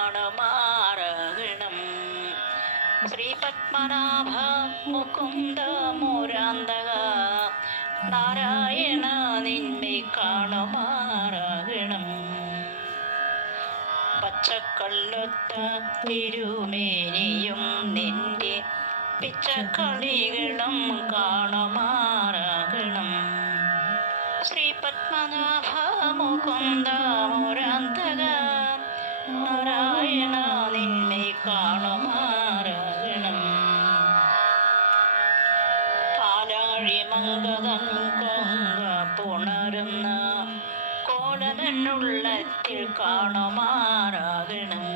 കാണുമാറകണം ശ്രീ പത്മനാഭ മുകുന്ദ മുരാന്തക നാരായണ നിന്മെ കാണുമാറകണം. പച്ചക്കള്ളൊത്ത തിരുമേനിയും നിന്റെ പിച്ചക്കളികളും കാണുമാറാകണം. ശ്രീ പത്മനാഭ മുകുന്ദ മുരാന്തക നാരായണ നിന്നെ കാണുമാറാകണം. പാലാഴി മംഗതം കൊങ്ക പുണരുന്ന കോലമെന്നുള്ളത്തിൽ കാണുമാറാകണം.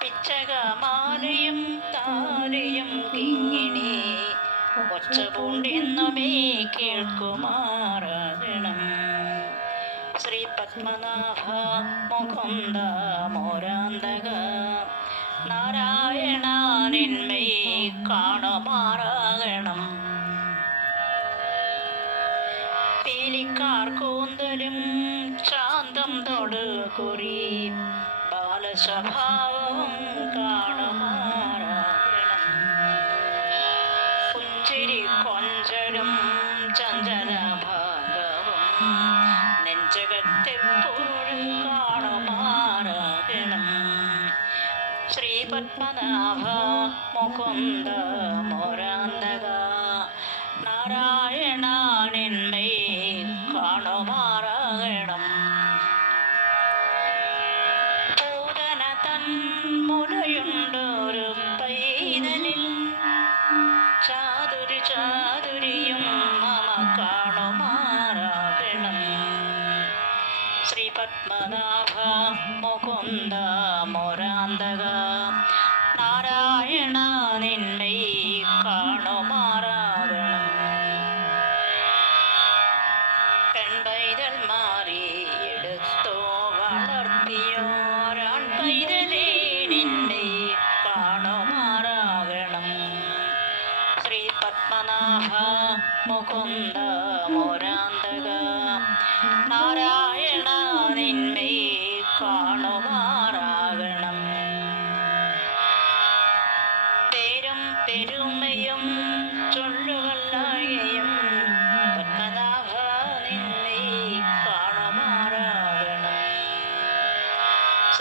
പിച്ചകമാലയും താരയും കിങ്ങിണി ഒച്ച പൂണ്ടെന്നുമേ കേൾക്കുമാറാകണം പത്മനാഭ മുകുന്ദ മോരാന്തക നാരായണ നിന്മേ കാണുമാറാകണം. പീലിക്കാർ കൂന്തലും ശാന്തം തൊടുകുറി ബാലസ്വഭാവം കാണമാറാകണം. പുഞ്ചിരി കൊഞ്ചലും പത്മനാഭ മുകുന്ദ മോരാന്തക. നാരായണ നിന്മേ കാണുമാറാകണം. പൂതന തൻ മുലയുണ്ടൊരു പൈതലിൽ. ചാതുരി ചാതുരിയും മമ കാണുമാറാകണം. ശ്രീ പത്മനാഭ മുകുന്ദ മോരാന്തക. കാണുമാറാകണം. ശ്രീ പത്മനാഭ മുകുന്ദ മോരാന്തക. നാരായണ നിന്മേ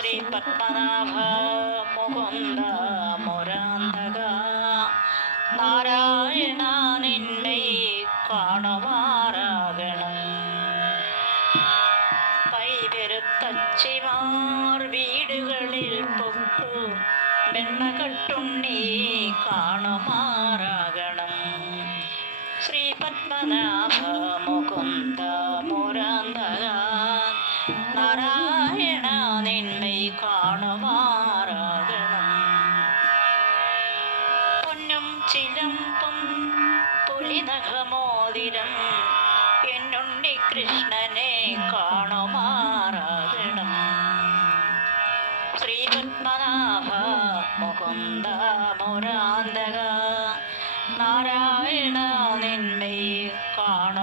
ശ്രീ പത്മനാഭ മുകുന്ദ മുരാന്തക നാരായണ നിന്നെ കാണുമാറാകണം. പൈതരുത്തച്ചിമാർ വീടുകളിൽ പൊക്കു വെണ്ണകട്ടുണ്ണി കാണുമാറാകണം. ശ്രീ പത്മനാഭ മുകുന്ദ മുരാന്തക നാരായണ നിന്മൈ കാണുമാറാകണം. പൊന്നും ചിലമ്പും പുലിനഖമോതിരം എന്നുണ്ണി കൃഷ്ണനെ കാണുമാറാകണം. ശ്രീ പത്മനാഭ മുകുന്ദ മുരാന്തക നാരായണ നിന്മയെ കാണുമാറാകണം.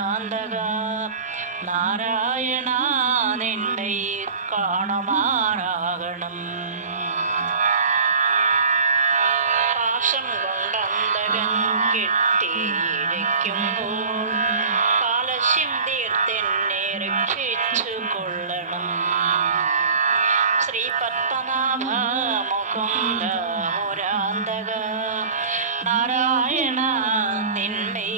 മുരാന്തക നാരായണ നിന്നെ കാണുമാറാകണം. പാശം കൊണ്ടന്തകൻ കെട്ടിയിരിക്കുമ്പോൾ പാലശ്യം തീർത്തെന്നെ രക്ഷിച്ചു കൊള്ളണം ശ്രീപത്മനാഭ മുകുന്ദ മുരാന്തക നാരായണ നിന്മേ